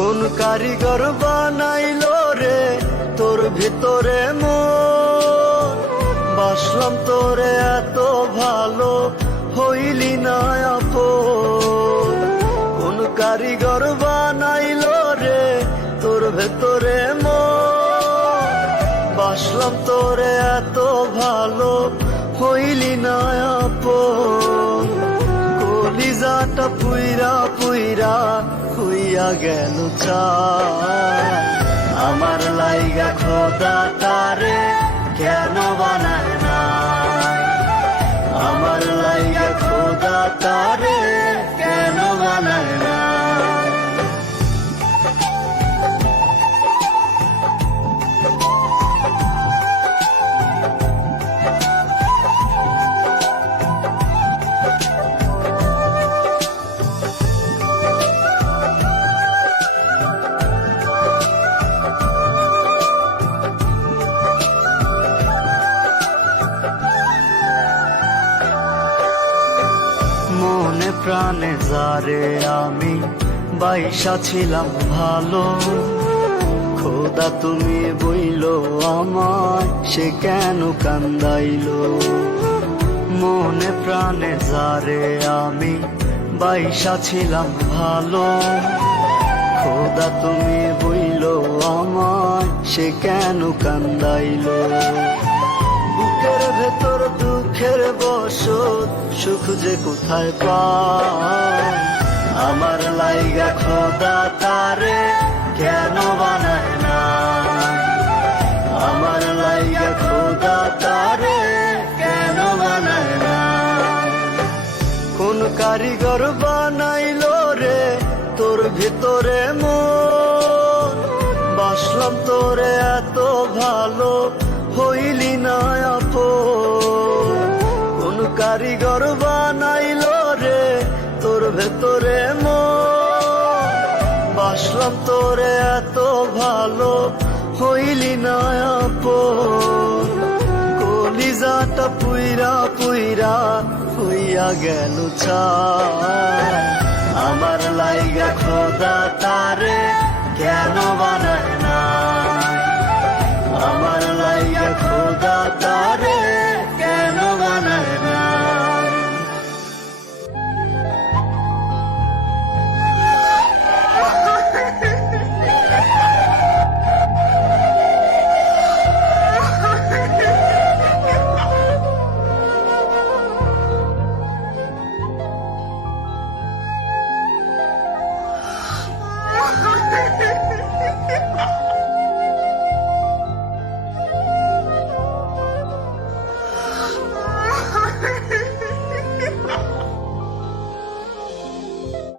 কোন কারিগর বানাইলো রে তোর ভিতরে মন, বাসলাম তোরে এত ভালো হইলি না আপন। কোন কারিগর বানাইলো রে তোর ভেতরে মন, বাসলাম তোরে এত ভালো হইলি না আপন। কলিজাটা পুইরা পুইরা হইয়া গেল চাই, আমার লাইগা খোদা তারে কেন বানায় না, আমার লাইগা খোদা তারে কেন বানায় না। মনে প্রাণে যারে আমি বাইসা ছিলাম ভালো, খোদা তুমি বইলো আমায় সে কেন কান্দাইলো। মনে প্রাণে যারে আমি বাইসা ছিলাম ভালো, খোদা তুমি বইলো আমায় সে কেন কান্দাইলো। বুকের ভেতর দুঃখের বসত সুখ যে কোথায় পায়, আমার লাইগা খোদা তারে কেন বানায় না, আমার লাইগা খোদা তারে কেন বানায় না। কোন কারিগর বানাইলো রে তোর ভিতরে মন, বাসলাম তোরে এত ভালো হইলি না আপন। কোন কারিগর বানাইলো রে তোর ভেতরে মন, বাসলাম তোরে এত ভালো হইলি না আপন। কলিজাটা পুইরা পুইরা হইয়া গেল চাই, আমার লাইগা খোদা তারে কেন বানায় না, আমার লাইগা খোদা তারে কেন বানায় না। Ha ha ha ha!